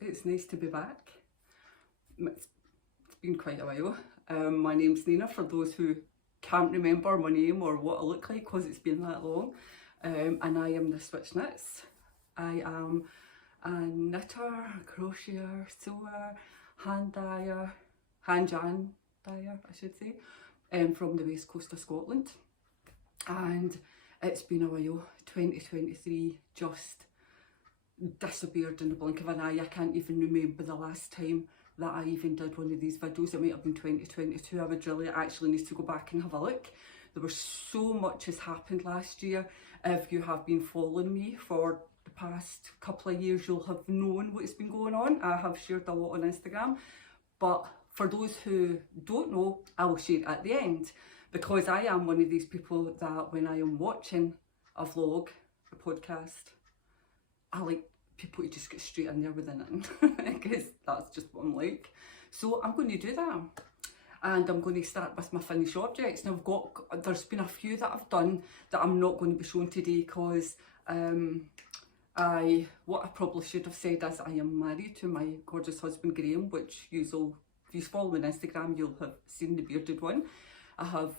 It's nice to be back. It's been quite a while. My name's Nina, for those who can't remember my name or what I look like because it's been that long. And I am the Switch Knits. I am a knitter, a crocheter, sewer, hand jan dyer, I should say, from the west coast of Scotland. And it's been a while. 2023 just disappeared in the blink of an eye. I can't even remember the last time that I even did one of these videos. It might have been 2022. I would really actually need to go back and have a look. There was so much has happened last year. If you have been following me for the past couple of years, you'll have known what's been going on. I have shared a lot on Instagram, but for those who don't know, I will share it at the end, because I am one of these people that when I am watching a vlog, a podcast, I like people to just get straight in there with it, because that's just what I'm like. So I'm going to do that, and I'm going to start with my finished objects. Now there's been a few that I've done that I'm not going to be showing today, because what I probably should have said is I am married to my gorgeous husband Graham, which if you follow me on Instagram, you'll have seen the bearded one. I have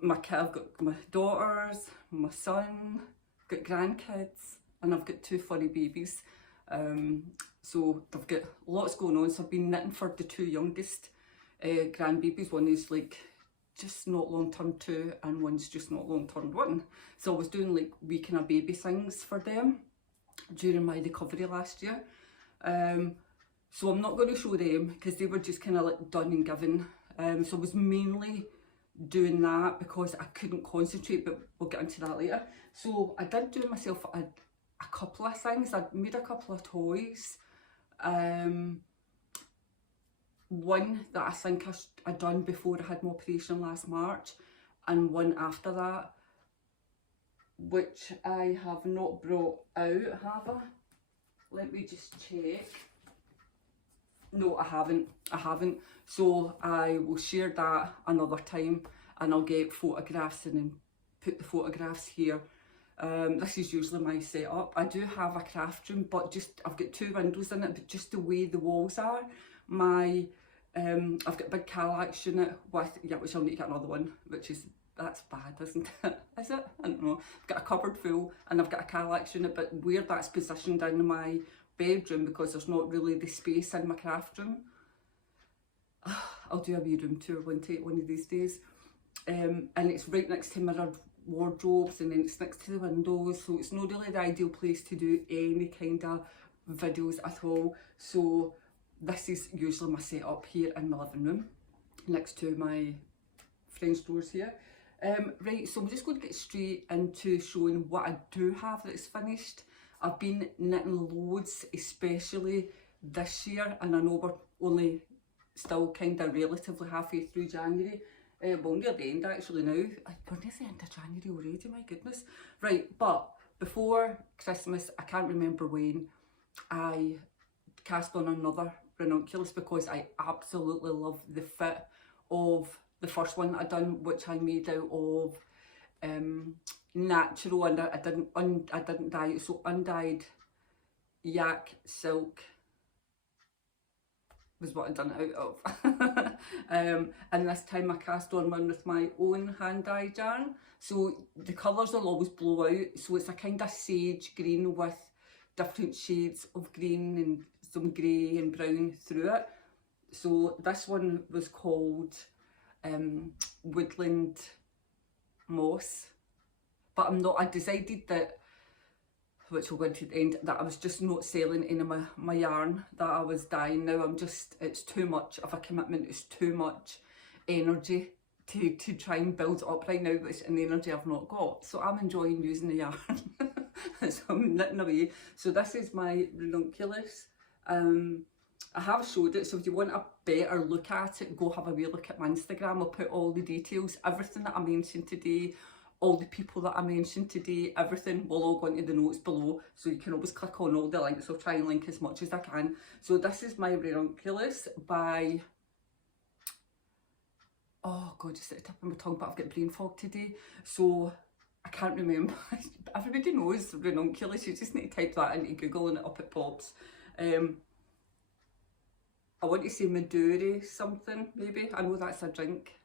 my kid, I've got my daughters, my son, got grandkids, and I've got 2 furry babies. So I've got lots going on. So I've been knitting for the 2 youngest grandbabies. One is like just not long term 2, and one's just not long term 1. So I was doing like wee kind of baby things for them during my recovery last year. So I'm not going to show them because they were just kind of like done and given. So I was mainly doing that because I couldn't concentrate, but we'll get into that later. So I did do myself a couple of things. I made a couple of toys. One that I think I'd done before I had my operation last March, and one after that, which I have not brought out, have I? Let me just check. No, I haven't. So I will share that another time, and I'll get photographs and then put the photographs here. This is usually my setup. I do have a craft room, but I've got 2 windows in it, but just the way the walls are, I've got a big Kallax unit which I'll need to get another one, that's bad, isn't it? Is it? I don't know. I've got a cupboard full, and I've got a Kallax unit, but where that's positioned in my bedroom, because there's not really the space in my craft room. I'll do a wee room tour one of these days. And it's right next to mirrored wardrobes, and then it's next to the windows, so it's not really the ideal place to do any kind of videos at all. So this is usually my setup here in my living room, next to my French doors here. Right, so I'm just going to get straight into showing what I do have that's finished. I've been knitting loads, especially this year, and I know we're only still kind of relatively halfway through January. Well, near the end actually now. We're near the end of January already, my goodness. Right, but before Christmas, I can't remember when, I cast on another Ranunculus because I absolutely love the fit of the first one I done, which I made out of natural, and I didn't dye it, so undyed yak silk was what I'd done it out of. And this time I cast on one with my own hand dyed yarn, so the colours will always blow out, so it's a kind of sage green with different shades of green and some grey and brown through it. So this one was called Woodland Moss, but I decided that, which we'll go into the end, that I was just not selling any of my yarn that I was dyeing. Now it's too much of a commitment, it's too much energy to try and build it up right now. It's an energy I've not got, so I'm enjoying using the yarn. So I'm knitting away. So this is my Ranunculus. I have showed it, so if you want a better look at it, go have a wee look at my Instagram. I'll put all the details, everything that I mentioned today, all the people that I mentioned today, everything will all go into the notes below, so you can always click on all the links. I'll try and link as much as I can. So this is my Ranunculus by, oh god, just at the tip of my tongue, but I've got brain fog today, so I can't remember. Everybody knows Ranunculus, you just need to type that into Google and up it pops. I want to say Maduri something, maybe. I know that's a drink.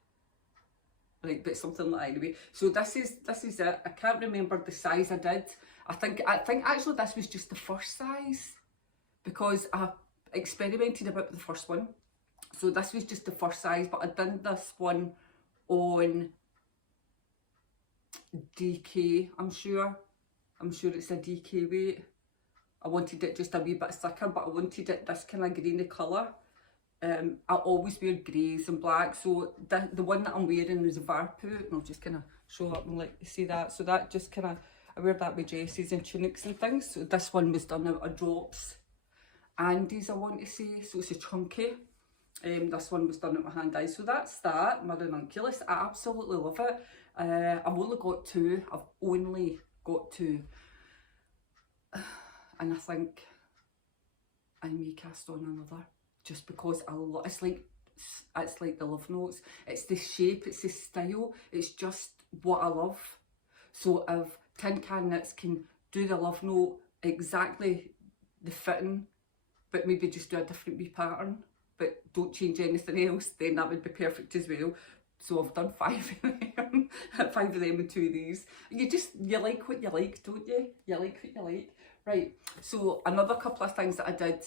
Right, but something like that anyway. So this is it. I can't remember the size I did. I think actually this was just the first size, because I experimented about the first one. So this was just the first size, but I done this one on DK, I'm sure it's a DK weight. I wanted it just a wee bit thicker, but I wanted it this kind of greeny colour. I always wear greys and black, so the one that I'm wearing is a Varput, and I'll just kind of show up and let you see that. So that just kind of, I wear that with dresses and tunics and things. So this one was done out of drops. Andes, I want to say, so it's a chunky. This one was done at my hand eye. So that's that, my Ranunculus. I absolutely love it. I've only got two. And I think I may cast on another, just because it's like the love notes. It's the shape, it's the style, it's just what I love. So if Tin Can Knits can do the love note exactly the fitting, but maybe just do a different wee pattern, but don't change anything else, then that would be perfect as well. So I've done 5 of them, 5 of them and 2 of these. You like what you like, don't you? You like what you like. Right, so another couple of things that I did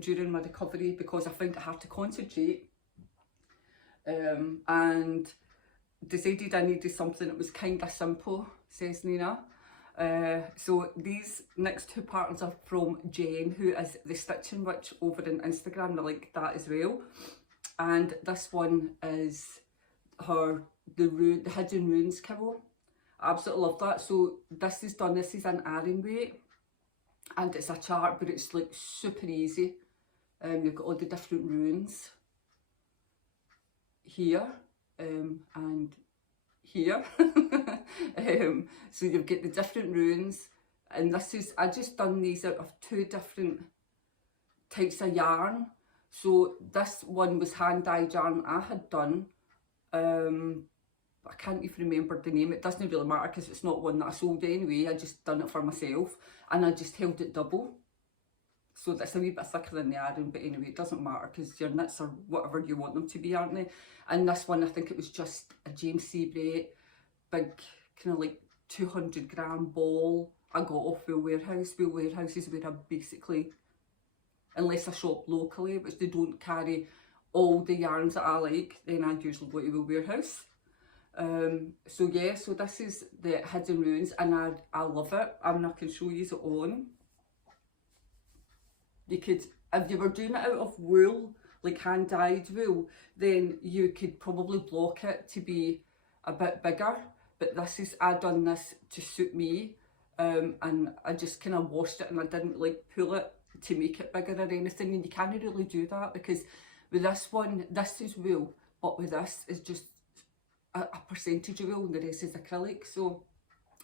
during my recovery, because I found I had to concentrate, and decided I needed something that was kind of simple, says Nina. So these next 2 patterns are from Jen, who is the Stitching Witch over on Instagram. I like that as well. And this one is the Hidden Runes cowl. I absolutely love that. So this is an Aran weight, and it's a chart, but it's like super easy. You've got all the different runes here and here. So you've got the different runes, and I just done these out of 2 different types of yarn. So this one was hand dyed yarn I had done. I can't even remember the name. It doesn't really matter because it's not one that I sold anyway. I just done it for myself, and I just held it double. So that's a wee bit thicker than the Aran, but anyway, it doesn't matter because your knits are whatever you want them to be, aren't they? And this one, I think it was just a James Seabright, big kind of like 200-gram ball. I got off Wool Warehouse. Wool Warehouse is where I basically, unless I shop locally, which they don't carry all the yarns that I like, then I usually go to Wool Warehouse. So yeah, so this is the Hidden Runes, and I love it. I mean, I can show you it on. You could, if you were doing it out of wool, like hand dyed wool, then you could probably block it to be a bit bigger. But I done this to suit me, and I just kind of washed it, and I didn't like pull it to make it bigger or anything. And you can't really do that, because with this one, this is wool, but with this is just a percentage of wool, and the rest is acrylic. So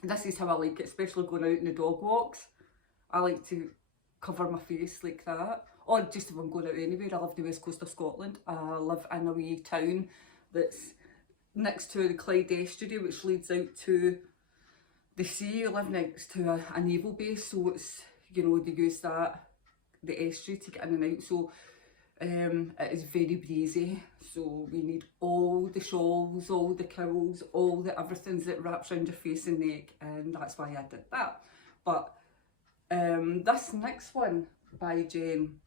this is how I like it, especially going out in the dog walks. I like to cover my face like that, or just if I'm going out anywhere. I live the west coast of Scotland. I live in a wee town that's next to the Clyde estuary, which leads out to the sea. I live next to a naval base, so it's, you know, they use the estuary to get in and out. So it is very breezy, so we need all the shawls, all the cowls, all the everything that wraps around your face and neck, and that's why I did that. But this next one by Jen,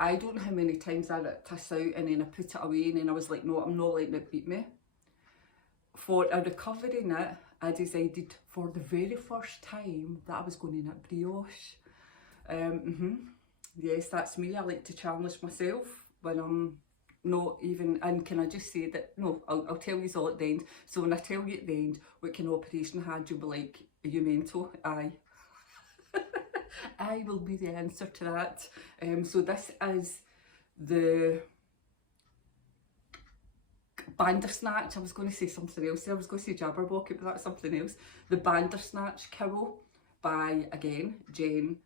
I don't know how many times I ripped this out and then I put it away, and then I was like, no, I'm not letting it beat me. For a recovery knit, I decided for the very first time that I was going to knit brioche. Yes, that's me. I like to challenge myself when I'm not even, and can I just say that, no, I'll tell you all at the end. So when I tell you at the end what kind of operation I had, you'll be like, are you mental? Aye. I will be the answer to that. So this is the Bandersnatch. I was going to say something else. I was going to say Jabberwocky, but that's something else. The Bandersnatch Cowl by, again, Jen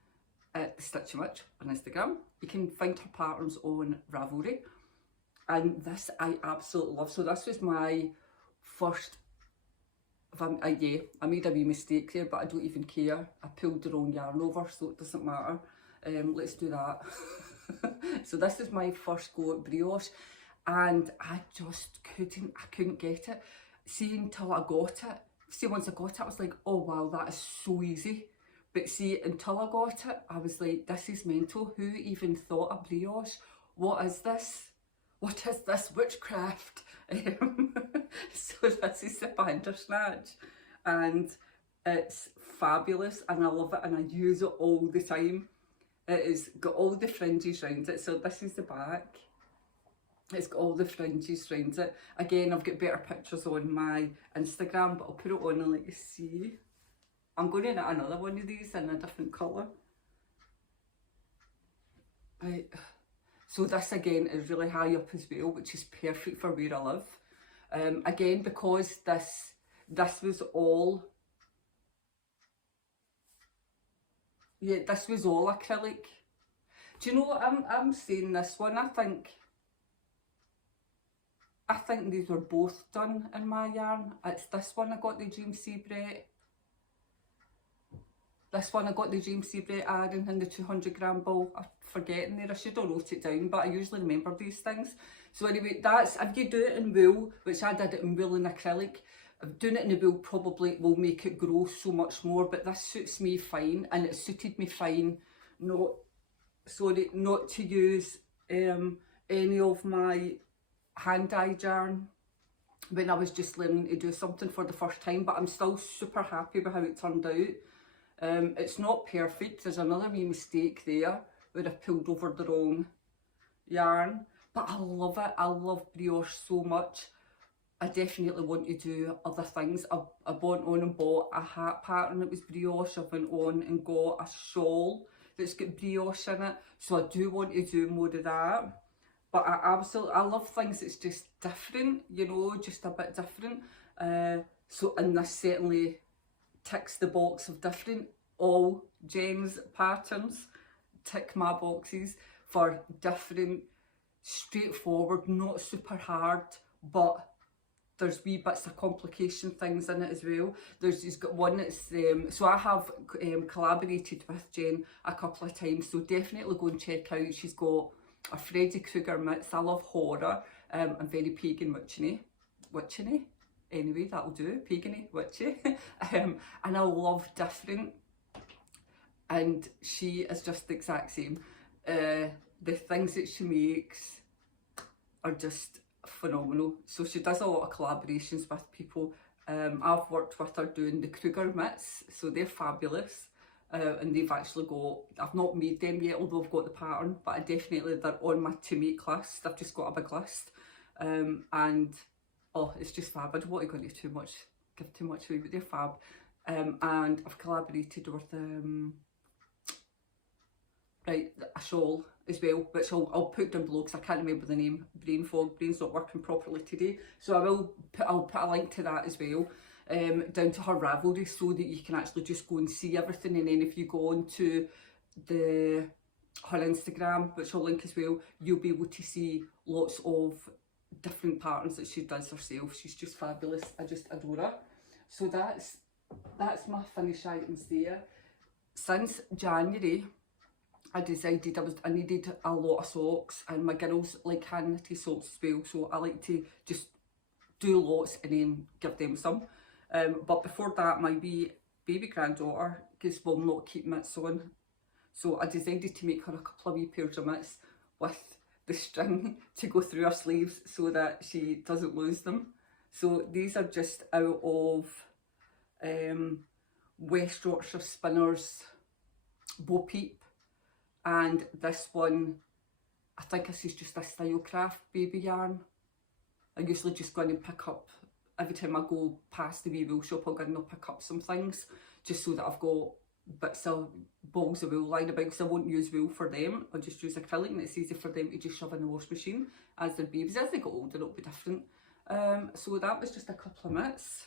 at the Stitching Witch on Instagram. You can find her patterns on Ravelry, and this I absolutely love. So this was my first, yeah, I made a wee mistake there, but I don't even care. I pulled the wrong yarn over, so it doesn't matter. Let's do that. So this is my first go at brioche, and I just couldn't get it. See, until I got it, see, once I got it, I was like, oh wow, that is so easy. But see, until I got it, I was like, this is mental. Who even thought of brioche? What is this? What is this witchcraft? So this is the Bandersnatch, and it's fabulous, and I love it, and I use it all the time. It has got all the fringes around it. So this is the back. It's got all the fringes around it. Again, I've got better pictures on my Instagram, but I'll put it on and let you see. I'm going to knit another one of these in a different colour. Right. So this again is really high up as well, which is perfect for where I live. Again, because this was all, yeah, this was all acrylic. Do you know what I'm saying? This one, I think these were both done in my yarn. It's this one I got the James C. Brett. This one I got the James C. Brett iron in the 200g ball. I'm forgetting there, I should have wrote it down, but I usually remember these things. So anyway, that's, if you do it in wool, which I did it in wool and acrylic, doing it in the wool probably will make it grow so much more, but this suits me fine, and it suited me fine not to use any of my hand-dyed yarn when I was just learning to do something for the first time, but I'm still super happy with how it turned out. It's not perfect, there's another wee mistake there where I pulled over the wrong yarn, but I love it. I love brioche so much. I definitely want to do other things. I went on and bought a hat pattern that was brioche. I went on and got a shawl that's got brioche in it, so I do want to do more of that. But I love things that's just different, you know, just a bit different. So, and this certainly ticks the box of different. All Jen's patterns tick my boxes for different, straightforward, not super hard, but there's wee bits of complication things in it as well. She's got one that's, so I have collaborated with Jen a couple of times, so definitely go and check out. She's got a Freddy Krueger mitts. I love horror. I'm very pagan witchy. Anyway, that'll do, pagany, witchy. And I love different, and she is just the exact same. The things that she makes are just phenomenal. So she does a lot of collaborations with people. I've worked with her doing the Krueger mitts, so they're fabulous. And they've actually got, I've not made them yet, although I've got the pattern, but I definitely, they're on my to make list. I've just got a big list. And oh, it's just fab. I don't want to go into give too much away, but they're fab. And I've collaborated with a shawl as well, which I'll put down below because I can't remember the name. Brain fog, brain's not working properly today. So I'll put a link to that as well. Down to her Ravelry, so that you can actually just go and see everything, and then if you go on to her Instagram, which I'll link as well, you'll be able to see lots of different patterns that she does herself. She's just fabulous. I just adore her. So that's my finished items there. Since January, I decided I needed a lot of socks, and my girls like hand knitted socks as well, so I like to just do lots and then give them some. But before that, my wee baby granddaughter will not keep mitts on, so I decided to make her a couple of wee pairs of mitts with the string to go through her sleeves so that she doesn't lose them. So these are just out of West Yorkshire Spinners Bo Peep, and this one, I think this is just a Stylecraft baby yarn. I usually just go in and pick up, every time I go past the wee wool shop, I'll go in and pick up some things, just so that I've got bits of balls of wool lying about, because I won't use wool for them. I'll just use acrylic, and it's easy for them to just shove in the wash machine as their babies. As they get older, it'll be different. So that was just a couple of mitts.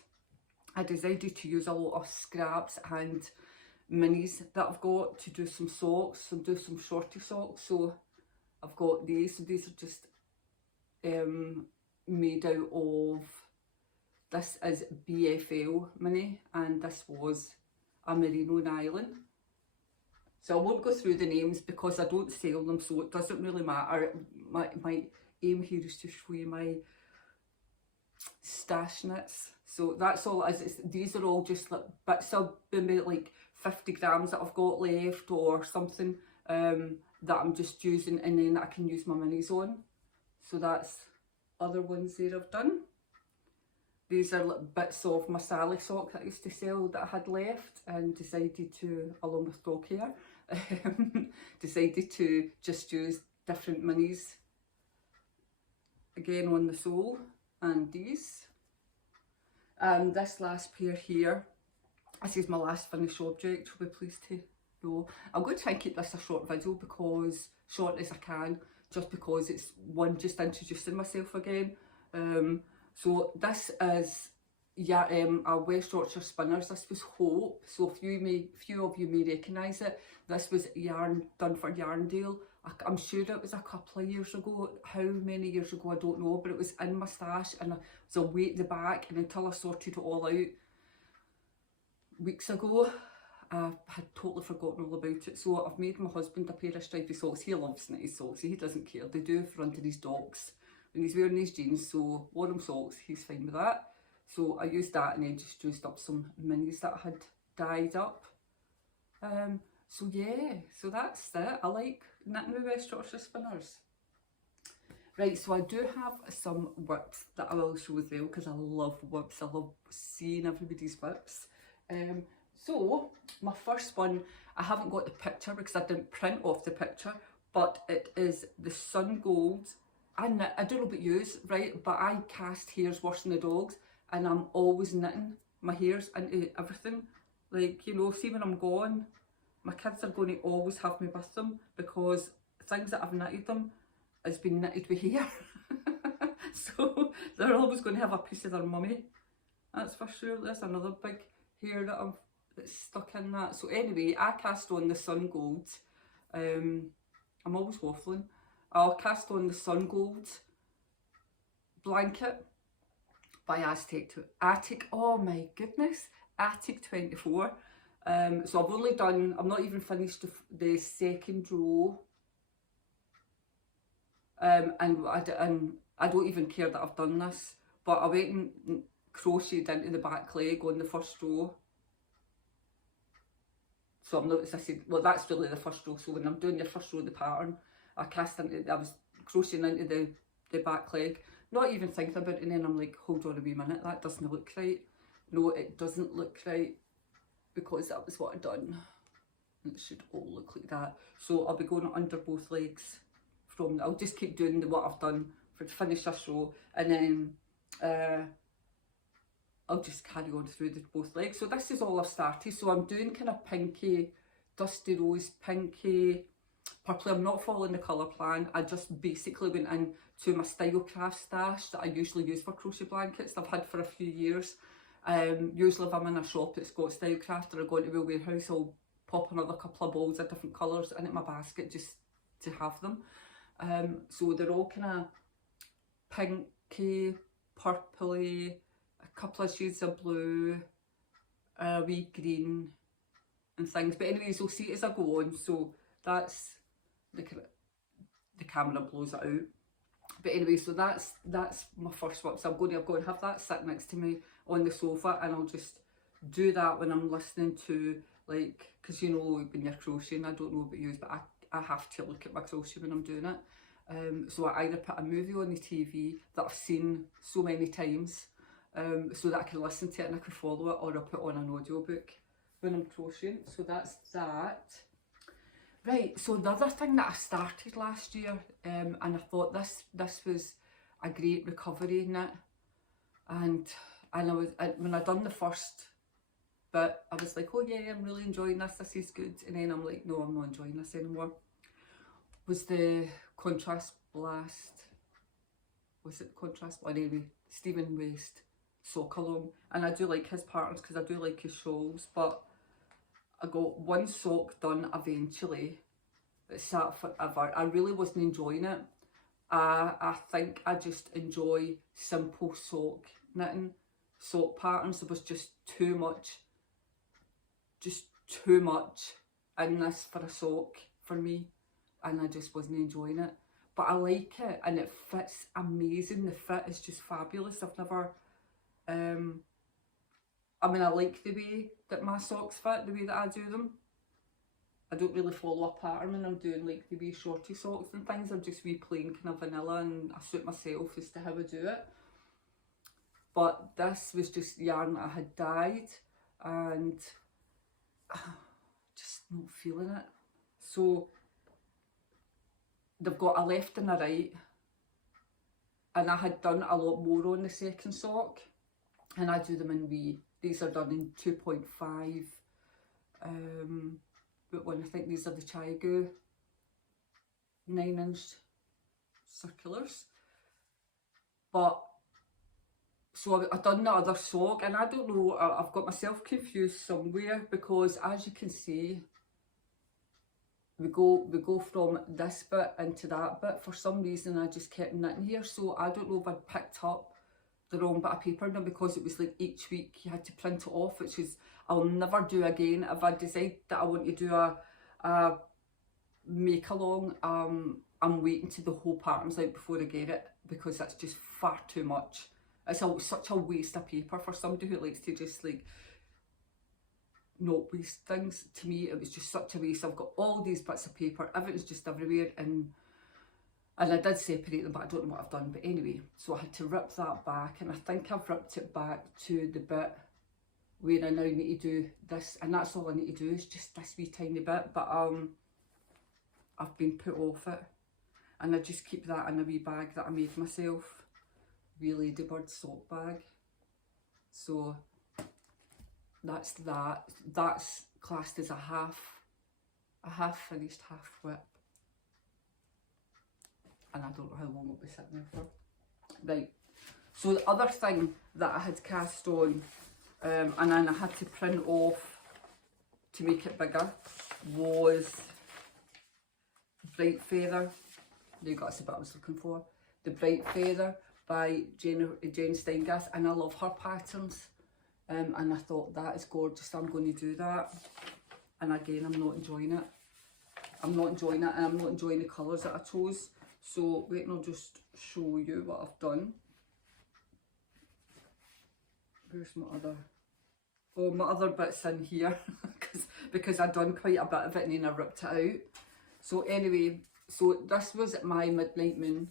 I decided to use a lot of scraps and minis that I've got to do some socks and do some shorty socks. So I've got these. So these are just made out of, this is BFL mini, and this was a merino nylon. So I won't go through the names because I don't sell them, so it doesn't really matter. My aim here is to show you my stash knits. So that's all it is. These are all just like bits of maybe like 50 grams that I've got left or something that I'm just using, and then I can use my minis on. So that's other ones there I've done. These are like bits of my Sally sock that I used to sell that I had left, and decided to, along with dog hair, decided to just use different minis again on the sole. And these, and this last pair here, this is my last finished object, you'll be pleased to know. I'm going to try and keep this a short video, because short as I can, just because it's one, just introducing myself again. So this is a West Yorkshire Spinners. This was Hope. So few of you may recognise it. This was yarn done for Yarndale. I'm sure it was a couple of years ago. How many years ago I don't know, but it was in my stash and it was away at the back, and until I sorted it all out weeks ago, I had totally forgotten all about it. So I've made my husband a pair of stripy socks. He loves knitted socks, he doesn't care. They do for under his docks when he's wearing his jeans, so Warm socks, he's fine with that. So I used that, and then just used up some minis that I had dyed up. So yeah, so that's it. I like knitting with West Yorkshire Spinners. Right, so I do have some whips that I will show as well, because I love whips. I love seeing everybody's whips. So my first one, I haven't got the picture because I didn't print off the picture, but it is the Sun Gold. I don't know about yous, right, but I cast hairs worse than the dogs, and I'm always knitting my hairs into everything. Like, you know, see when I'm gone, my kids are going to always have me with them, because things that I've knitted them has been knitted with hair. So they're always going to have a piece of their mummy. That's for sure. There's another big hair that's stuck in that. So anyway, I cast on the Sun Gold. I'm always waffling. I'll cast on the Sun Gold blanket by Attic. Oh my goodness, Attic 24. So I've only done, I'm not even finished the second row, and I don't even care that I've done this, but I went and crocheted into the back leg on the first row. So I'm not, as I said, well, that's really the first row. So when I'm doing the first row of the pattern, I was crocheting into the back leg, not even thinking about it, and then I'm like, hold on a wee minute, that doesn't look right. No, it doesn't look right, because that was what I'd done. It should all look like that. So I'll be going under both legs from, I'll just keep doing what I've done to finish this row, and then I'll just carry on through both legs. So this is all I've started. So I'm doing kind of pinky, dusty rose, pinky, purpley. I'm not following the colour plan. I just basically went into my Stylecraft stash that I usually use for crochet blankets that I've had for a few years. Usually if I'm in a shop that's got Stylecraft or I go into a warehouse, I'll pop another couple of balls of different colours into my basket just to have them. So they're all kind of pinky, purpley, a couple of shades of blue, a wee green and things. But anyways, you'll see it as I go on. So that's the camera blows it out. But anyway, so that's my first one. So I'm going to have that sit next to me on the sofa, and I'll just do that when I'm listening to, like, because you know when you're crocheting, I don't know about you, but I have to look at my crochet when I'm doing it. So I either put a movie on the TV that I've seen so many times, so that I can listen to it and I can follow it, or I'll put on an audiobook when I'm crocheting. So that's that. Right, so the other thing that I started last year, and I thought this was a great recovery knit, and when I done the first bit, I was like, oh yeah, I'm really enjoying this is good, and then I'm like, no, I'm not enjoying this anymore. Was the Contrast Blast, was it Contrast? Anyway, Stephen West sock along, and I do like his patterns because I do like his shawls, but I got one sock done eventually that sat forever. I really wasn't enjoying it. I think I just enjoy simple sock knitting, sock patterns. There was just too much in this for a sock for me, and I just wasn't enjoying it. But I like it, and it fits amazing. The fit is just fabulous. I've never, I mean, I like the way that my socks fit, the way that I do them. I don't really follow a pattern when I'm doing like the wee shorty socks and things. I'm just wee plain kind of vanilla, and I suit myself as to how I do it. But this was just yarn that I had dyed, and just not feeling it. So they've got a left and a right, and I had done a lot more on the second sock, and I do them in wee. These are done in 2.5. But when I think these are the Chiago 9-inch circulars. But so I've done the other sock, and I don't know, I've got myself confused somewhere, because as you can see, we go from this bit into that bit. For some reason I just kept knitting here, so I don't know if I'd picked up the wrong bit of paper now, because it was like each week you had to print it off, which is I'll never do again. If I decide that I want to do a make along, I'm waiting till the whole pattern's out before I get it, because that's just far too much. It's such a waste of paper for somebody who likes to just like not waste things. To me it was just such a waste. I've got all these bits of paper, everything's just everywhere, and I did separate them, but I don't know what I've done. But anyway, so I had to rip that back, and I think I've ripped it back to the bit where I now need to do this, and that's all I need to do is just this wee tiny bit. But I've been put off it, and I just keep that in a wee bag that I made myself, wee ladybird sock bag. So that's that. That's classed as a half finished, half whip. And I don't know how long it'll be sitting there for. Right, so the other thing that I had cast on, and then I had to print off to make it bigger, was Bright Feather. There you go, that's the bit I was looking for. The Bright Feather by Jane Steingass, and I love her patterns. And I thought, that is gorgeous, I'm going to do that. And again, I'm not enjoying it. I'm not enjoying it, and I'm not enjoying the colours that I chose. So wait, and I'll just show you what I've done. Where's my other? Oh, my other bit's in here because I'd done quite a bit of it and then I ripped it out. So anyway, so this was my Midnight Moon.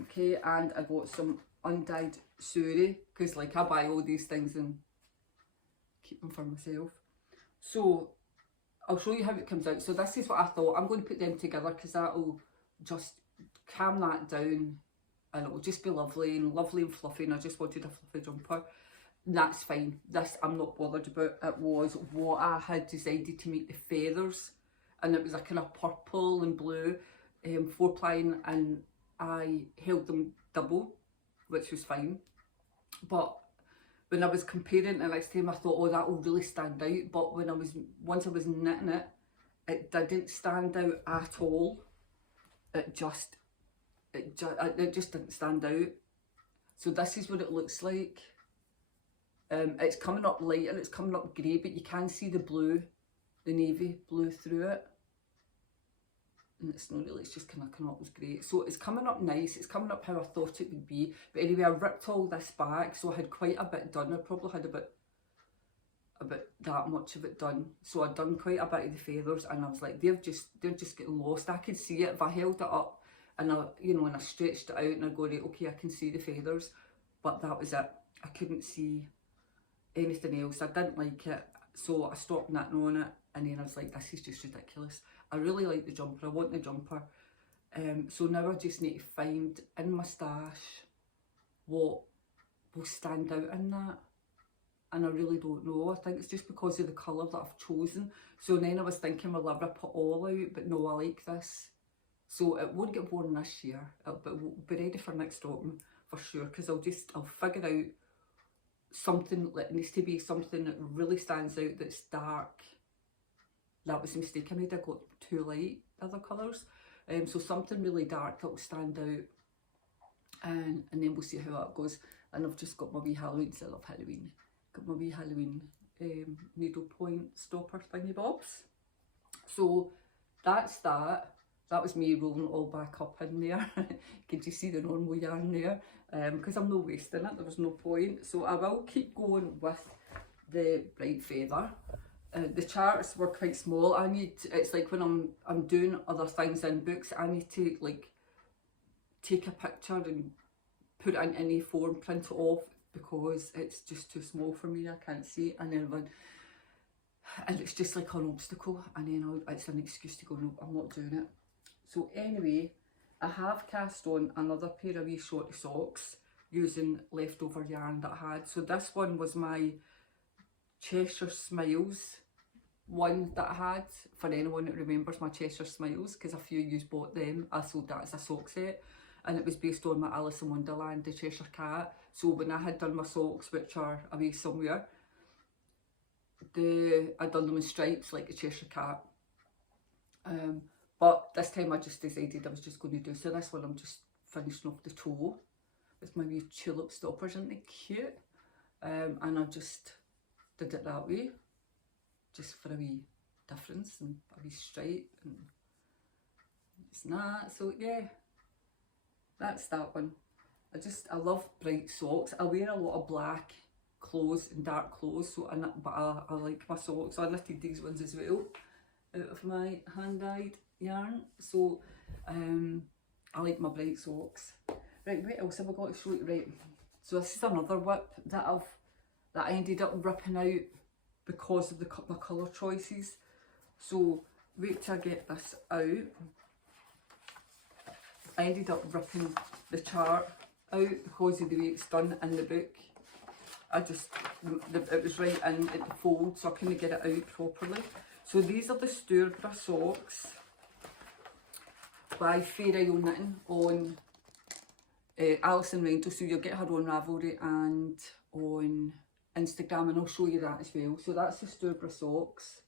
Okay, and I got some undyed suri, because like I buy all these things and keep them for myself. So I'll show you how it comes out. So this is what I thought. I'm going to put them together because that'll just calm that down, and it'll just be lovely and fluffy, and I just wanted a fluffy jumper. And that's fine. This I'm not bothered about. It was what I had decided to make the feathers, and it was a kind of purple and blue 4-ply, and I held them double, which was fine. But when I was comparing the next time, I thought, oh, that will really stand out. But when once I was knitting it, it didn't stand out at all. It just didn't stand out. So this is what it looks like. It's coming up light and it's coming up grey, but you can see the blue, the navy blue through it. And it's not really, it's just kind of coming up as grey. So it's coming up nice, it's coming up how I thought it would be. But anyway, I ripped all this back, so I had quite a bit done. I probably had about that much of it done. So I'd done quite a bit of the feathers, and I was like, they're just getting lost. I could see it if I held it up and I, you know, and I stretched it out and I go, right, okay, I can see the feathers, but that was it. I couldn't see anything else. I didn't like it, so I stopped knitting on it, and then I was like, this is just ridiculous. I really like the jumper, I want the jumper. So now I just need to find in my stash what will stand out in that. And I really don't know. I think it's just because of the colour that I've chosen. So then I was thinking, well, I'll rip it all out, but no, I like this. So it won't get worn this year, but it will be ready for next autumn for sure, because I'll figure out something that needs to be something that really stands out, that's dark. That was a mistake I made, I got too light other colours. So something really dark that will stand out, and then we'll see how that goes. And I've just got my wee Halloween, I love Halloween. Got my wee Halloween needle point stopper thingy bobs. So that's that. That was me rolling it all back up in there. Could you see the normal yarn there? Because I'm not wasting it, there was no point. So I will keep going with the bright feather. The charts were quite small. It's like when I'm doing other things in books, I need to like take a picture and put it in any form, print it off, because it's just too small for me. I can't see it, and it's just like an obstacle, and then it's an excuse to go, no, I'm not doing it. So anyway, I have cast on another pair of wee shorty socks using leftover yarn that I had. So this one was my Cheshire Smiles one that I had, for anyone that remembers my Cheshire Smiles, because a few of you bought them. I sold that as a sock set, and it was based on my Alice in Wonderland, the Cheshire Cat. So when I had done my socks, which are away somewhere, I'd done them in stripes like the Cheshire Cat. But this time I just decided I was just going to do, so this one I'm just finishing off the toe with my wee tulip stoppers, aren't they cute? And I just did it that way, just for a wee difference and a wee stripe, and it's that. So yeah, that's that one. I love bright socks. I wear a lot of black clothes and dark clothes, so but I like my socks. So I knitted these ones as well out of my hand-dyed yarn. So I like my bright socks. Right, what else have I got to show you? Right, so this is another whip that I ended up ripping out because of my colour choices. So wait till I get this out. I ended up ripping the chart out because of the way it's done in the book. It was right in at the fold, so I couldn't get it out properly. So these are the Stourbra socks by Fair Isle Knitting on Alice in Rental. So you'll get her on Ravelry and on Instagram, and I'll show you that as well. So that's the Stourbra socks,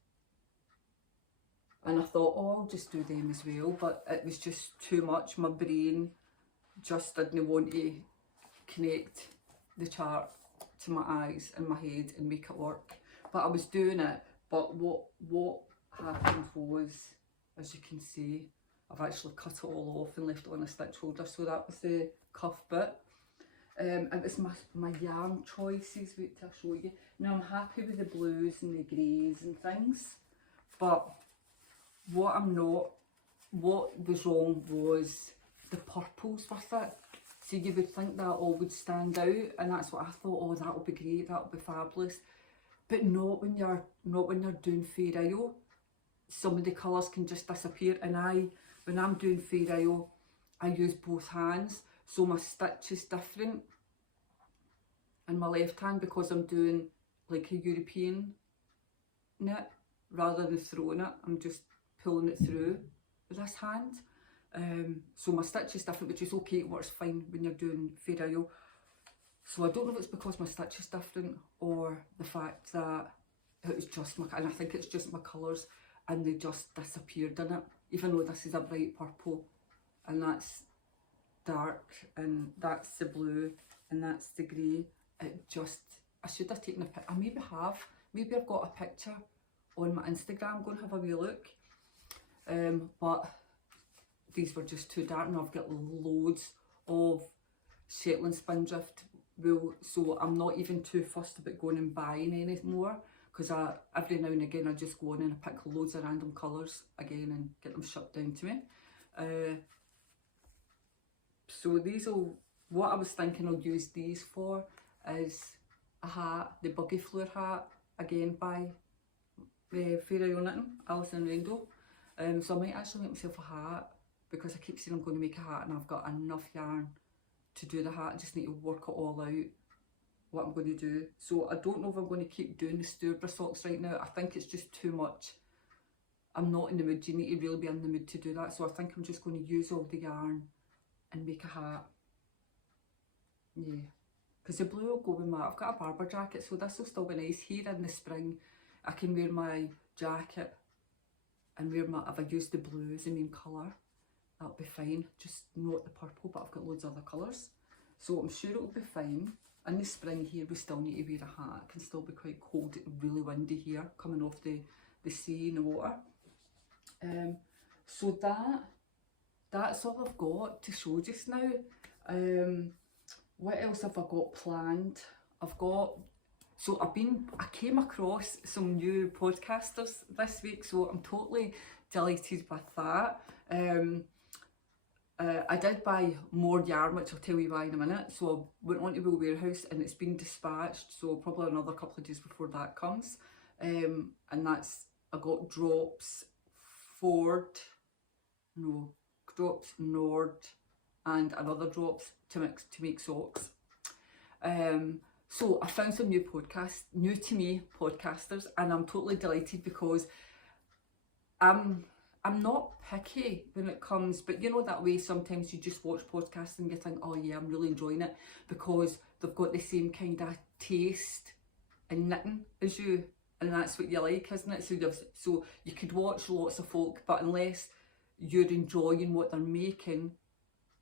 and I thought, oh, I'll just do them as well, but it was just too much. My brain just didn't want to connect the chart to my eyes and my head and make it work. But I was doing it, but what happened was, as you can see, I've actually cut it all off and left it on a stitch holder. So that was the cuff bit. It was my yarn choices, wait till I show you. Now I'm happy with the blues and the greys and things, but what was wrong was the purples with it. So you would think that all would stand out, and that's what I thought, oh, that'll be great, that'll be fabulous. But not when you're doing Fair Isle. Some of the colours can just disappear, and when I'm doing Fair Isle, I use both hands, so my stitch is different in my left hand because I'm doing like a European knit rather than throwing it. I'm just pulling it through with this hand. So my stitch is different, which is okay, it works fine when you're doing Fair Isle. So I don't know if it's because my stitch is different or the fact that it was just and I think it's just my colours, and they just disappeared in it, even though this is a bright purple and that's dark and that's the blue and that's the grey. I should have taken a picture. I maybe I've got a picture on my Instagram. Go and have a wee look. But these were just too dark, and I've got loads of Shetland Spindrift wool, so I'm not even too fussed about going and buying any more, because every now and again I just go on and I pick loads of random colours again and get them shipped down to me. So what I was thinking I'll use these for is a hat, the buggy floor hat, again by Fair Isle Knitting, Alice in Rainbow. So I might actually make myself a hat, because I keep saying I'm going to make a hat and I've got enough yarn to do the hat. I just need to work it all out, what I'm going to do. So I don't know if I'm going to keep doing the Stourbra socks right now. I think it's just too much. I'm not in the mood. You need to really be in the mood to do that. So I think I'm just going to use all the yarn and make a hat. Yeah. Because the blue will go with I've got a Barber jacket, so this will still be nice. Here in the spring, I can wear my jacket and if I use the blue as the main colour, that'll be fine. Just not the purple, but I've got loads of other colours. So I'm sure it'll be fine. In the spring here, we still need to wear a hat. It can still be quite cold and really windy here, coming off the sea and the water. So that's all I've got to show just now. What else have I got planned? I came across some new podcasters this week, so I'm totally delighted with that. I did buy more yarn, which I'll tell you why in a minute. So I went on to the warehouse and it's been dispatched, so probably another couple of days before that comes. And that's, I got drops Nord, and another drops to make socks. So I found some new to me podcasters, and I'm totally delighted because I'm not picky when it comes, but you know that way sometimes you just watch podcasts and you think, oh yeah, I'm really enjoying it because they've got the same kind of taste in knitting as you, and that's what you like, isn't it? So you could watch lots of folk, but unless you're enjoying what they're making,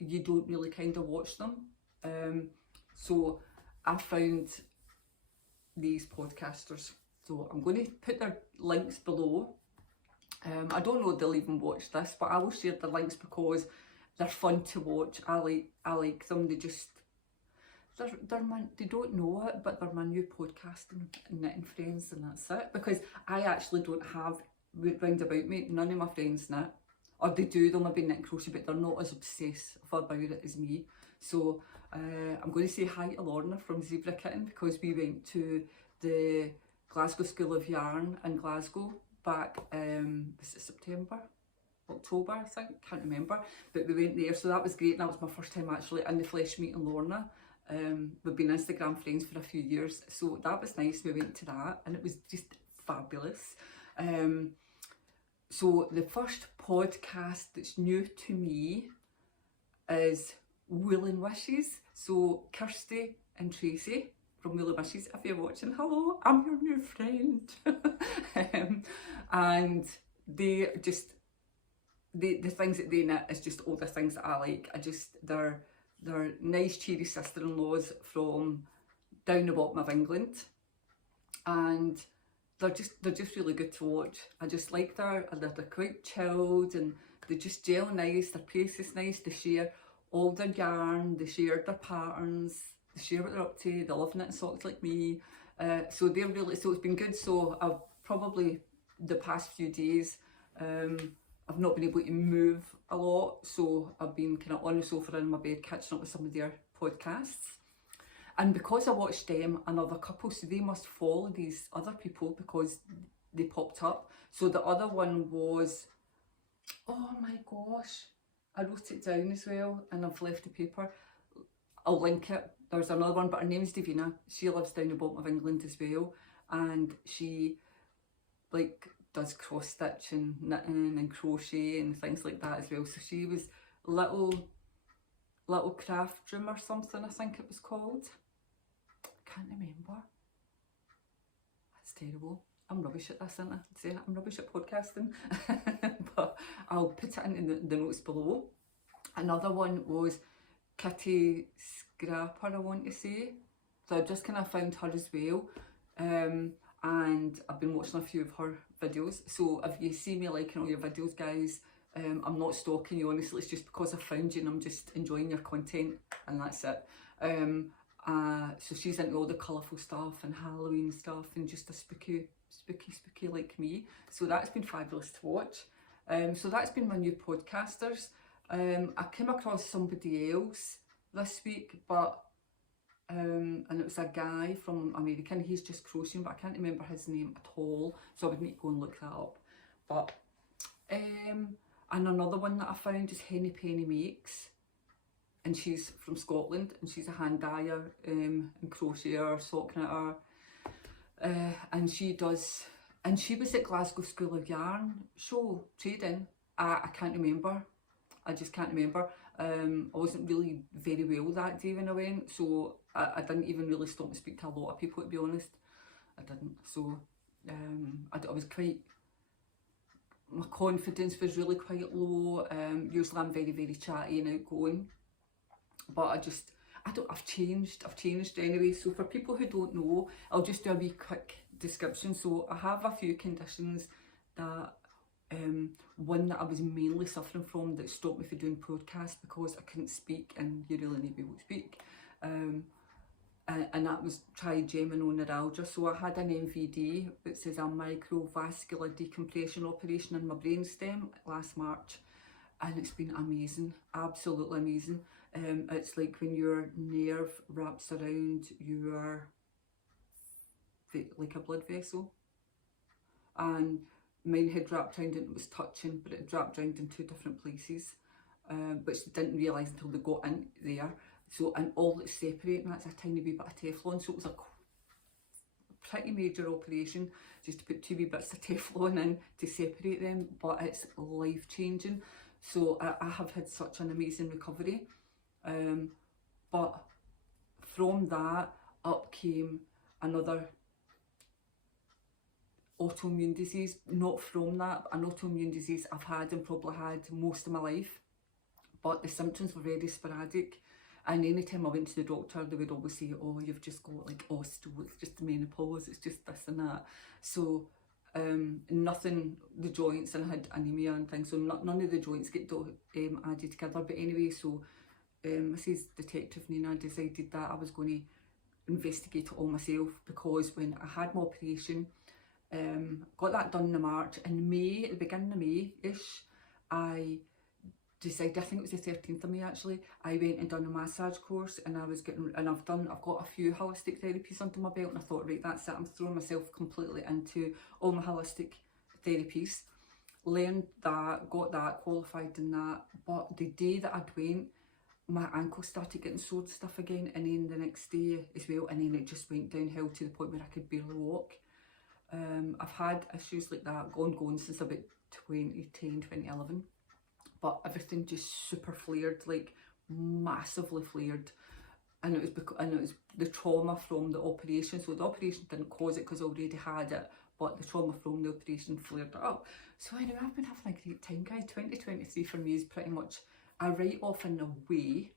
you don't really kind of watch them. So I found these podcasters, so I'm going to put their links below. I don't know if they'll even watch this, but I will share the links because they're fun to watch. I like them. They don't know it, but they're my new podcasting and knitting friends, and that's it. Because I actually don't have, round about me, none of my friends knit. Or they do, they'll maybe knit and crochet, but they're not as obsessive about it as me. So I'm going to say hi to Lorna from Zebra Kitten because we went to the Glasgow School of Yarn in Glasgow back, was it September? October, I think, can't remember. But we went there, so that was great, and that was my first time actually in the flesh meeting Lorna. We've been Instagram friends for a few years, so that was nice. We went to that and it was just fabulous. So the first podcast that's new to me is Woolen Wishes. So Kirsty and Tracy from Woolen Wishes, if you're watching, hello, I'm your new friend. And they just, the things that they knit is just all the things that I like. They're nice cheery sister-in-laws from down the bottom of England, and they're just really good to watch. I just like they're quite chilled and they just gel nice, their pace is nice, they share all their yarn, they share their patterns, they share what they're up to, they love knitting socks like me. So it's been good. So I've probably, the past few days, I've not been able to move a lot, so I've been kind of on the sofa in my bed catching up with some of their podcasts. And because I watched them, another couple, so they must follow these other people because they popped up. So the other one was, oh my gosh, I wrote it down as well and I've left the paper. I'll link it. There's another one, but her name's Davina. She lives down the bottom of England as well, and she does cross stitch and knitting and crochet and things like that as well. So she was little craft room or something, I think it was called. Can't remember. That's terrible. I'm rubbish at this, aren't I? I'm rubbish at podcasting. But I'll put it in the notes below. Another one was Kitty Scrapper, I want to say. So I just kind of found her as well. And I've been watching a few of her videos. So if you see me liking all your videos, guys, I'm not stalking you, honestly. It's just because I found you and I'm just enjoying your content, and that's it. So she's into all the colourful stuff and Halloween stuff and just a spooky like me. So that's been fabulous to watch. So that's been my new podcasters. I came across somebody else this week, but and it was a guy from America, and he's just crocheting, but I can't remember his name at all, so I would need to go and look that up. But and another one that I found is Henny Penny Makes, and she's from Scotland, and she's a hand dyer and crocheter, sock knitter, and she was at Glasgow School of Yarn show trading. I can't remember. I just can't remember. I wasn't really very well that day when I went, so I didn't even really stop to speak to a lot of people, to be honest. I didn't. So I was quite, my confidence was really quite low. Usually I'm very, very chatty and outgoing, but I've changed anyway. So for people who don't know, I'll just do a wee quick description. So I have a few conditions that One that I was mainly suffering from that stopped me from doing podcasts because I couldn't speak, and you really need to be able to speak. And that was trigeminal neuralgia. So I had an MVD, which is a microvascular decompression operation in my brainstem last March, and it's been amazing, absolutely amazing. It's like when your nerve wraps around your, like a blood vessel, and mine had wrapped around and it was touching, but it wrapped around in two different places, which they didn't realise until they got in there. So, and all that's separating that's a tiny wee bit of Teflon, so it was a pretty major operation just to put two wee bits of Teflon in to separate them, but it's life changing. So I have had such an amazing recovery, but from that up came another autoimmune disease. Not from that, an autoimmune disease I've had and probably had most of my life, but the symptoms were very sporadic. And anytime I went to the doctor, they would always say, oh, you've just got like osteo, it's just menopause, it's just this and that. So nothing, the joints, and I had anemia and things, so none of the joints get added together. But anyway, so Mrs. Detective Nina decided that I was going to investigate it all myself, because when I had my operation, got that done in March, in May, at the beginning of May-ish, I decided, I think it was the 13th of May actually, I went and done a massage course, and I've got a few holistic therapies under my belt, and I thought, right, that's it, I'm throwing myself completely into all my holistic therapies. Learned that, got that, qualified in that, but the day that I'd went, my ankle started getting sore and stuff again, and then the next day as well, and then it just went downhill to the point where I could barely walk. I've had issues like that going since about 2010, 2011. But everything just super flared, like massively flared, and it was the trauma from the operation. So the operation didn't cause it because I already had it, but the trauma from the operation flared it up. So anyway, I've been having a great time, guys. 2023 for me is pretty much a write-off in a way,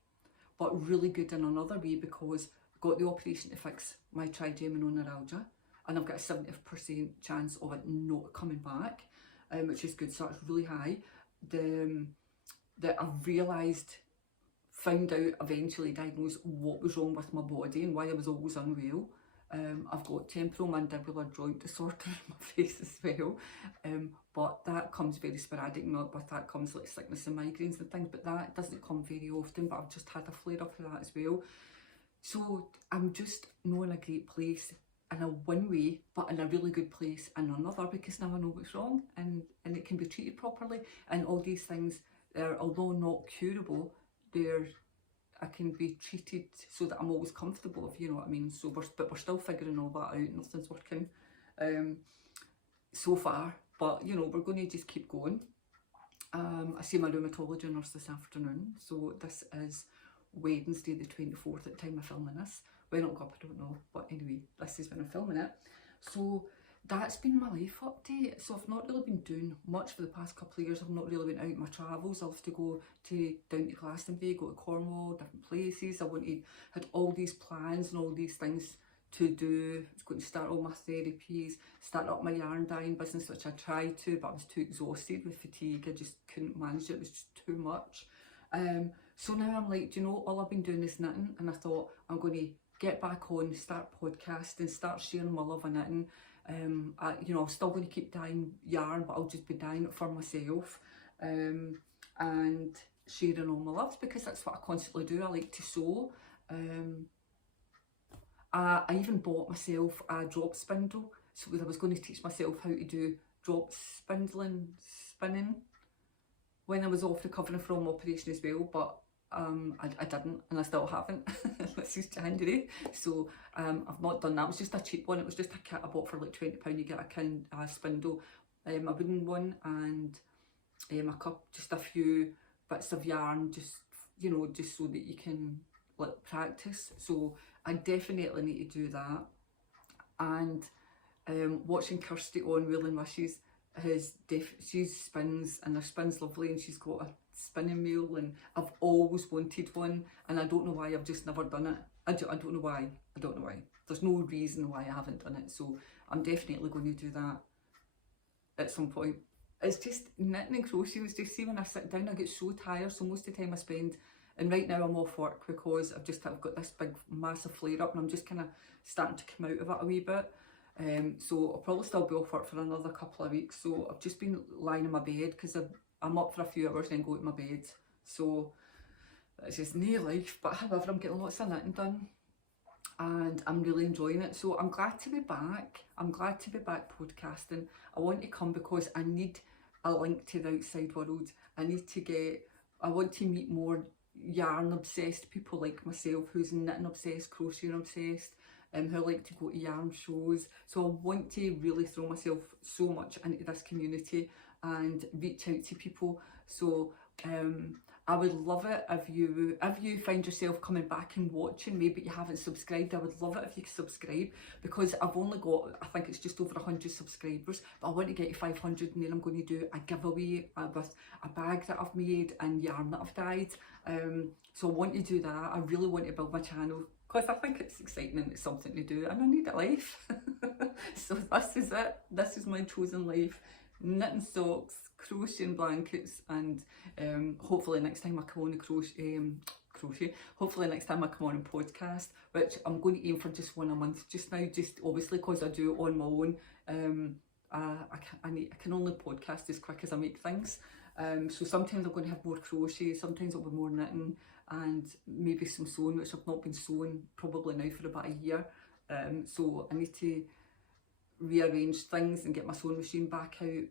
but really good in another way, because I got the operation to fix my trigeminal neuralgia, and I've got a 70% chance of it not coming back, which is good. So it's really high. That I've realised, found out, eventually diagnosed what was wrong with my body and why I was always unwell. I've got temporomandibular joint disorder in my face as well, but that comes very sporadic. Not with that comes like sickness and migraines and things, but that doesn't come very often. But I've just had a flare up of that as well. So I'm just not in a great place in a one way, but in a really good place in another, because now I know what's wrong, and it can be treated properly, and all these things, although not curable, I can be treated so that I'm always comfortable, if you know what I mean. So we're still figuring all that out. Nothing's working so far, but you know, we're going to just keep going. I see my rheumatology nurse this afternoon, so this is Wednesday the 24th at the time of filming this. When it'll go up, I don't know, but anyway, this is when I'm filming it. So that's been my life update. So I've not really been doing much for the past couple of years. I've not really been out my travels. I love to go down to Glastonbury, go to Cornwall, different places. Had all these plans and all these things to do. I was going to start all my therapies, start up my yarn dyeing business, which I tried to, but I was too exhausted with fatigue. I just couldn't manage it. It was just too much. So now I'm like, do you know, all I've been doing is knitting, and I thought I'm going to get back on, start podcasting, start sharing my love of knitting. I'm still going to keep dyeing yarn, but I'll just be dyeing it for myself, and sharing all my loves, because that's what I constantly do. I like to sew. I even bought myself a drop spindle, so I was going to teach myself how to do drop spinning when I was off recovering from operation as well, but I didn't, and I still haven't. This is January, so I've not done that. It was just a cheap one. It was just a kit I bought for like £20. You get a spindle, a wooden one, and a cup, just a few bits of yarn, just so that you can like practice. So I definitely need to do that. And watching Kirsty on Wheeling Wishes, she spins, and her spin's lovely, and she's got a spinning wheel, and I've always wanted one, and I don't know why I've just never done it. I don't know why. There's no reason why I haven't done it, so I'm definitely going to do that at some point. it's just knitting and crochet was just, see when I sit down I get so tired, so most of the time I spend, and right now I'm off work because I've got this big massive flare up and I'm just kind of starting to come out of it a wee bit. So I'll probably still be off work for another couple of weeks, so I've just been lying in my bed because I'm up for a few hours and then go to my bed. So it's just no life, but however I'm getting lots of knitting done and I'm really enjoying it. So I'm glad to be back. I'm glad to be back podcasting. I want to come because I need a link to the outside world. I want to meet more yarn obsessed people like myself, who's knitting obsessed, crocheting obsessed, who like to go to yarn shows. So I want to really throw myself so much into this community and reach out to people. So I would love it if you find yourself coming back and watching, maybe you haven't subscribed, I would love it if you could subscribe, because I've only got, I think it's just over 100 subscribers, but I want to get to 500 and then I'm going to do a giveaway with a bag that I've made and yarn that I've dyed. So I want to do that. I really want to build my channel because I think it's exciting and it's something to do and I need a life. So this is it. This is my chosen life. Knitting socks, crocheting blankets, and hopefully next time I come on hopefully next time I come on and podcast, which I'm going to aim for just one a month just now, just obviously because I do it on my own. I can only podcast as quick as I make things. So sometimes I'm going to have more crochet, sometimes it'll be more knitting and maybe some sewing, which I've not been sewing probably now for about a year. So I need to rearrange things and get my sewing machine back out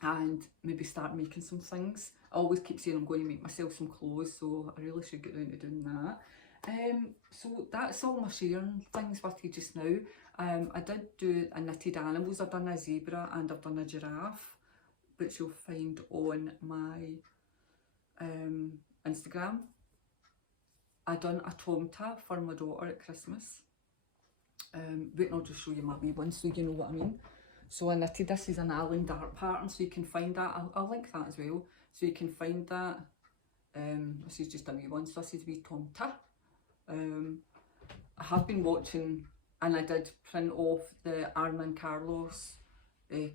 and maybe start making some things. I always keep saying I'm going to make myself some clothes, so I really should get around to doing that. So that's all my sharing things with you just now. I did do a knitted animals. I've done a zebra and I've done a giraffe, which you'll find on my Instagram. I done a tomta for my daughter at Christmas. Wait, and I'll just show you my wee one so you know what I mean. So I knitted, this is an Allen Dart pattern, so you can find that. I'll link that as well, so you can find that. This is just a wee one, so this is a wee tomta. I have been watching, and I did print off the Carlos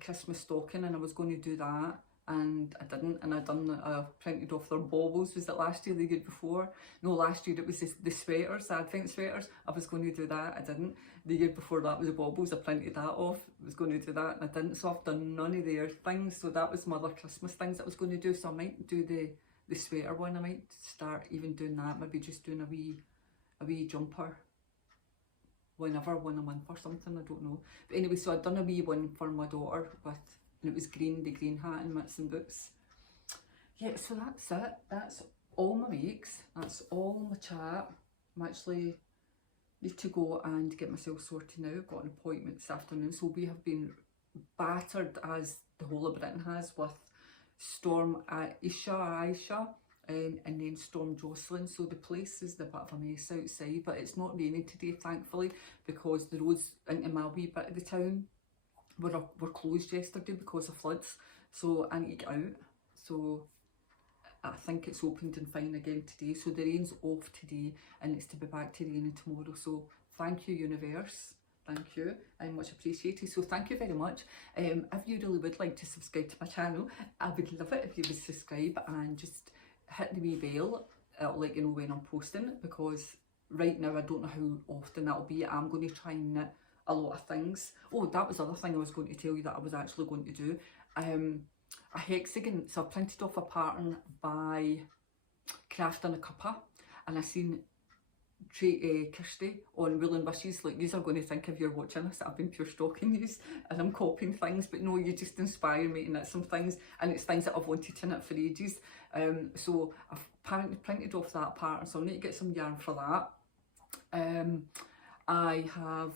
Christmas stocking, and I was going to do that, and I didn't, and I printed off their baubles. Was it last year, the year before? No, last year it was the sweaters, the advent sweaters. I was going to do that, I didn't. The year before that was the baubles, I printed that off. I was going to do that and I didn't, so I've done none of their things. So that was my other Christmas things that I was going to do. So I might do the sweater one. I might start even doing that, maybe just doing a wee jumper whenever, one a month or something, I don't know. But anyway, so I'd done a wee one for my daughter with, and it was green, the green hat and mitts and boots. Yeah, so that's it. That's all my makes. That's all my chat. I'm actually need to go and get myself sorted now. I've got an appointment this afternoon. So we have been battered, as the whole of Britain has, with Storm Aisha and then Storm Jocelyn. So the place is a bit of a mess outside, but it's not raining today, thankfully, because the roads into my wee bit of the town were closed yesterday because of floods. So I need to get out. So I think it's opened and fine again today. So the rain's off today and it's to be back to raining tomorrow. So thank you, universe. Thank you. I'm much appreciated. So thank you very much. If you really would like to subscribe to my channel, I would love it if you would subscribe and just hit the wee bell. It'll let you know when I'm posting, because right now I don't know how often that'll be. I'm going to try and knit a lot of things. Oh, that was the other thing I was going to tell you that I was actually going to do. A hexagon. So I printed off a pattern by Crafting a Cuppa, and I seen Kirsty on Woolen Wishes. Like, yous are going to think if you're watching this that I've been pure stalking yous and I'm copying things, but no, you just inspire me to knit some things, and it's things that I've wanted to knit for ages. So I've printed off that pattern, so I need to get some yarn for that. I have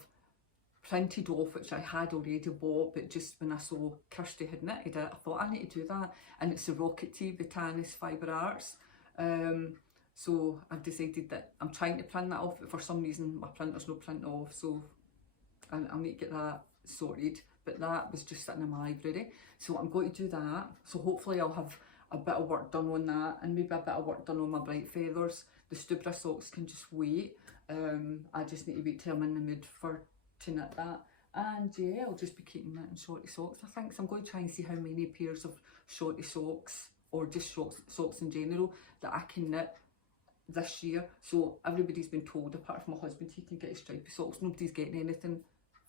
printed off, which I had already bought, but just when I saw Kirsty had knitted it, I thought I need to do that, and it's a Rocket Tee Botanis Fibre Arts. So I've decided that I'm trying to print that off, but for some reason my printer's not printing off, so I'll need to get that sorted. But that was just sitting in my library, so I'm going to do that. So hopefully I'll have a bit of work done on that, and maybe a bit of work done on my bright feathers. The Stubra socks can just wait. I just need to wait till I'm in the mood to knit that. And yeah, I'll just be keeping knitting shorty socks, I think. So I'm going to try and see how many pairs of shorty socks, or just socks in general, that I can knit this year. So everybody's been told, apart from my husband, he can get his stripy socks. Nobody's getting anything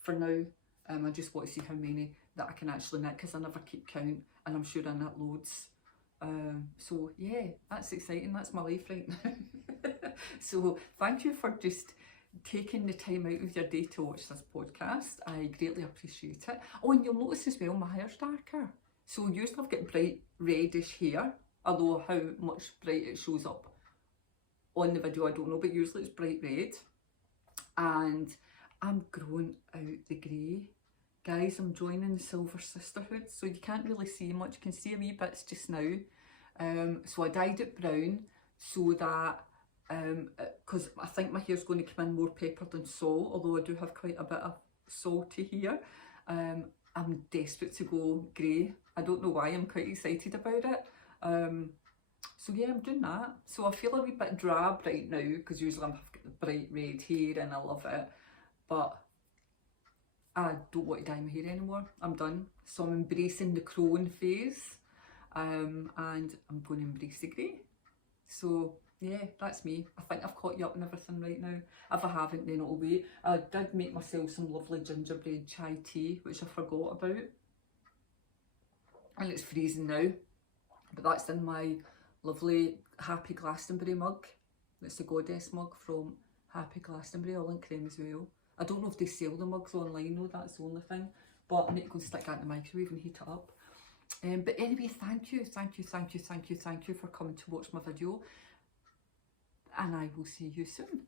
for now. I just want to see how many that I can actually knit, because I never keep count, and I'm sure I knit loads. So yeah, that's exciting. That's my life right now. So thank you for just taking the time out of your day to watch this podcast. I greatly appreciate it. Oh, and you'll notice as well, my hair's darker. So usually I've got bright reddish hair, although how much bright it shows up on the video I don't know, but usually it's bright red. And I'm growing out the grey. Guys, I'm joining the Silver Sisterhood, so you can't really see much. You can see a wee bits just now. So I dyed it brown so that, because I think my hair's going to come in more pepper than salt, although I do have quite a bit of salty hair. I'm desperate to go grey. I don't know why, I'm quite excited about it. So yeah, I'm doing that. So I feel a wee bit drab right now, because usually I've got the bright red hair and I love it. But I don't want to dye my hair anymore. I'm done. So I'm embracing the crone phase, and I'm going to embrace the grey. So yeah, that's me. I think I've caught you up and everything right now. If I haven't, then it'll wait. I did make myself some lovely gingerbread chai tea, which I forgot about. And it's freezing now. But that's in my lovely Happy Glastonbury mug. It's the Goddess mug from Happy Glastonbury. I'll link them as well. I don't know if they sell the mugs online though, that's the only thing. But I need to go and stick that in the microwave and heat it up. But anyway, thank you for coming to watch my video. And I will see you soon.